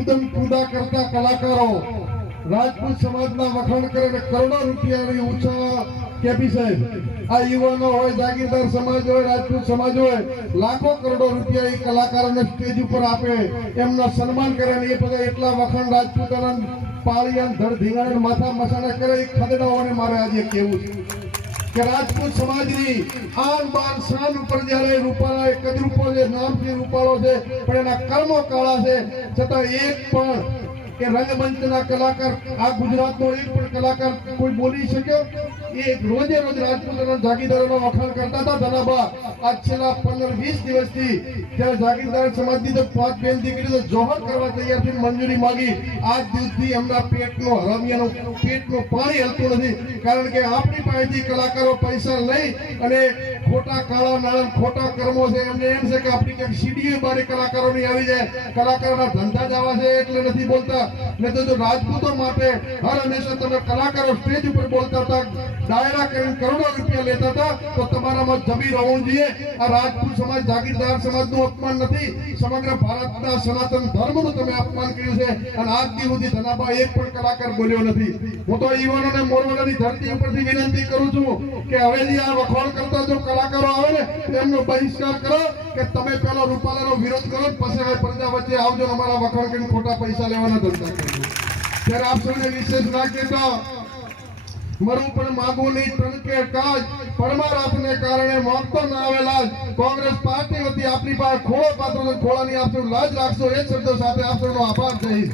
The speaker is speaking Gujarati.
કુદન કુદા કરતા કલાકારો રાજપૂત સમાજના વખાણ કરીને કરોડો રૂપિયાની ઊંચા કેપી સાહેબ. આ યુવાનો હોય, જાગીરદાર સમાજ હોય, રાજપૂત સમાજ હોય, લાખો કરોડો રૂપિયા એ કલાકારોને સ્ટેજ ઉપર આપે, એમના સન્માન કરે એ બધા એટલા વખાણ રાજપૂતાના પાળી અને ધડ ધીંગાણે માથા મસાણા કરે, એ ખદેડાઓને મારે આજે કેવું છે. કે રાજપૂત સમાજની આન બાન શાન ઉપર જ્યારે રૂપાળા કદરૂપો છે નામથી રૂપાળો છે, પણ એના કર્મો કાળા છે. છતાં એક પણ કે રંગમંચના કલાકાર, આ ગુજરાતનો એક પણ કલાકાર કોઈ બોલી શક્યો? એ રોજે રોજ રાજપૂતોના જાગીરદારોનો વખાણ કરતા હતા ધનાબા આ છેલ્લા પંદર, વીસ દિવસથી જ્યારે જાગીરદાર સમાજની તો પાંચ બેન દીકરી જોહર કરવા તૈયાર થઈ મંજૂરી માંગી. આજ દિવસથી એમના પેટનો હરામિયાનો પેટનું પાણી હલતું નથી. કારણ કે આપણી પાસેથી કલાકારો પૈસા લઈ અને ખોટા કાળા નાણાં, ખોટા કર્મો છે. એમને એમ છે કે આપણી ક્યાંક સીડીએ બારે કલાકારોની આવી જાય. કલાકારોના ધંધા જ આવા છે એટલે નથી બોલતા. નહીં તો રાજપૂતો માટે હર હંમેશા તમે કલાકારો સ્ટેજ ઉપર બોલતા હતા. ડાયરા કરોડો રૂપિયા લેતા હતા, તો તમારામાં જમી રહેવું જોઈએ. આ રાજપૂત સમાજ, જાગીરદાર સમાજનું અપમાન નથી. સમગ્ર ભારતના સનાતન ધર્મનું તમે અપમાન કર્યું છે. અને આજ દિવસ સુધી ધનાબા એક પણ કલાકાર બોલ્યો નથી. હું તો યુવાનોને મોરવાડાની ધરતી ઉપરથી વિનંતી કરું છું કે હવેથી આ વખોડ કરતા જો કલાકારો આવે ને એમનો બહિષ્કાર કરો કે તમે પેલો રૂપાલાનો વિરોધ કરો પછી પ્રજા વચ્ચે આવજો અમારા વખાણ કરીને ખોટા પૈસા લેવાના ધંધા કરજો ત્યારે આપ સૌને વિશેષ ના કહેતા મરું પણ માગું નહીં ટંકે કાજ પરમાર કારણે મોકતો ના આવેલા કોંગ્રેસ પાર્ટી વતી આપની પાસે ખોળો પાત્ર ખોળાની આપનું લાજ રાખશો, એ શબ્દો સાથે આપનો આભાર જય